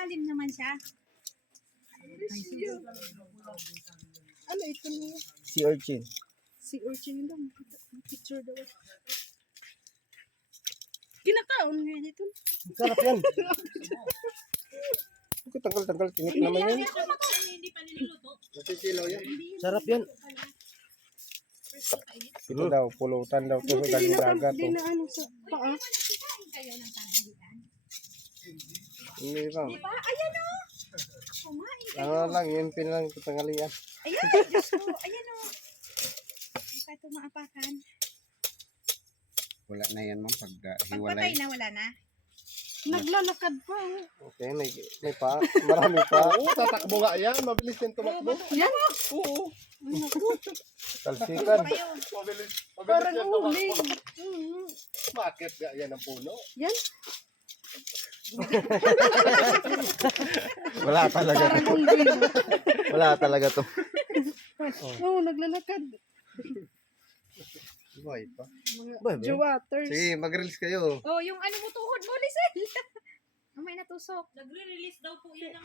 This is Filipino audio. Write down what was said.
malalim naman siya. Ano ito niya? Si Urchin. Si Urchin lang. Picture daw. Kinakaon ngayon ito. Sarap yan. Tanggal-tanggal. Tinik naman yan. Hindi pa niluluto. Nasisilaw yan. Sarap yan. Ito daw, pulutan daw to sa galing dagat. Hindi na ano sa paa. Kain kayo ng tanghalian. Hindi ba? Diba? Ayan o. Kumain kayo. Ano lang, yun lang tanggalian. Ayan, Diyos ko. Ayan o. Hindi pa ito maapakan. Wala na yan ma'am pag Pagpatay hiwalay. na, wala na. Naglalakad pa. Okay, may pa. Marami pa. Oo, tatakbo nga yan. Mabilis din tumakbo. Yan. Oo. Talsikan. Kayo. Mabilis. Parang yan uling. tumakbo. Bakit nga yan ang puno? Yan. Wala talaga. Parang uling. Wala talaga to. Oo, naglalakad. Buhay pa. Ba, ba? Jawaters. Sige, mag-release kayo. Oh, yung ano mo tuhod mo, Lisel. May natusok. Nagre-release daw po yan ng